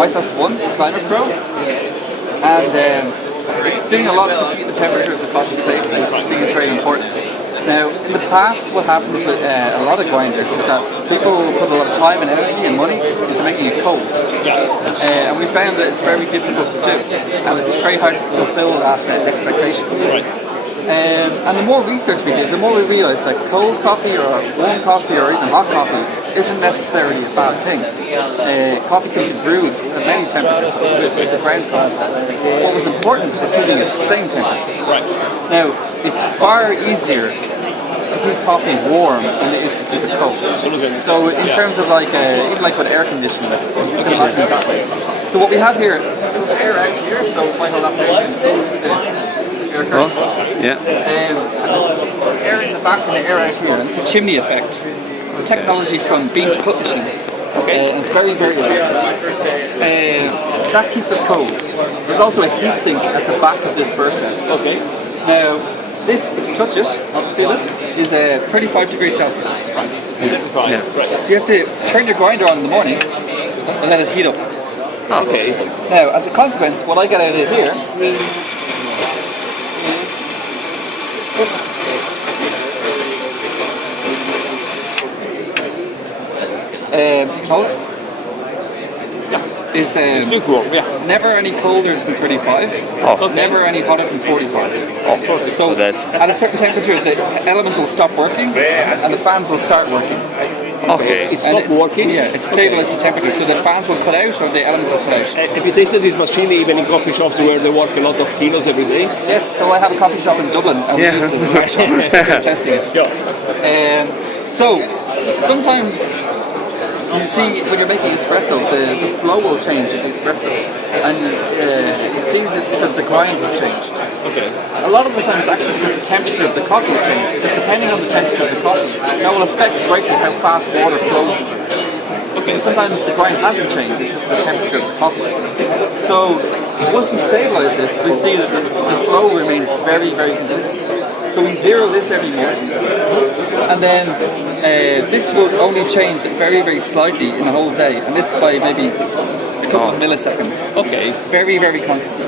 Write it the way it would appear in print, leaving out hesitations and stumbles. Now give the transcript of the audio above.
Mythos 1 Climate Pro, and it's doing a lot to keep the temperature of the coffee stable, which I think is very important. Now, in the past, what happens with a lot of grinders is that people put a lot of time and energy and money into making it cold. And we found that it's very difficult to do, and it's very hard to fulfill that expectation. And the more research we did, the more we realised that cold coffee or warm coffee or even hot coffee isn't necessarily a bad thing. Coffee can be brewed at many temperatures with the ground coffee. What was important is keeping it at the same temperature. Now, it's far easier to keep coffee warm than it is to keep it cold. So in terms of like, even like with air conditioning, that's, you can imagine it that way. So what we have here, air out here, so if I hold up here, you can see the air current. And there's air in the back and the air out here, and it's a chimney effect. It's a technology from bean to cup machines. And it's very, very light. That keeps it cold. There's also a heat sink at the back of this burster. Now, this, if you touch it, feel it, is 35 degrees Celsius. So you have to turn your grinder on in the morning and let it heat up. Now, as a consequence, what I get out of here hold it. Is lukewarm, never any colder than 35, never any hotter than 45. So at a certain temperature the element will stop working and the fans will start working. It's not working? Yeah, it stabilizes the temperature, so the fans will cut out or the elements will cut out. Have you tasted this machine even in coffee shops where they work a lot of kilos every day? Yes, so I have a coffee shop in Dublin and we used to testing it. So sometimes you see, when you're making espresso, the flow will change in espresso, and it seems it's because the grind has changed. A lot of the time it's actually because the temperature of the coffee has changed, because depending on the temperature of the coffee, that will affect greatly how fast water flows. Sometimes the grind hasn't changed, it's just the temperature of the coffee. So once we stabilise this, we see that the flow remains very, very consistent. So we zero this every morning, and then this will only change very, very slightly in the whole day, and this by maybe a couple of milliseconds. Very, very constant.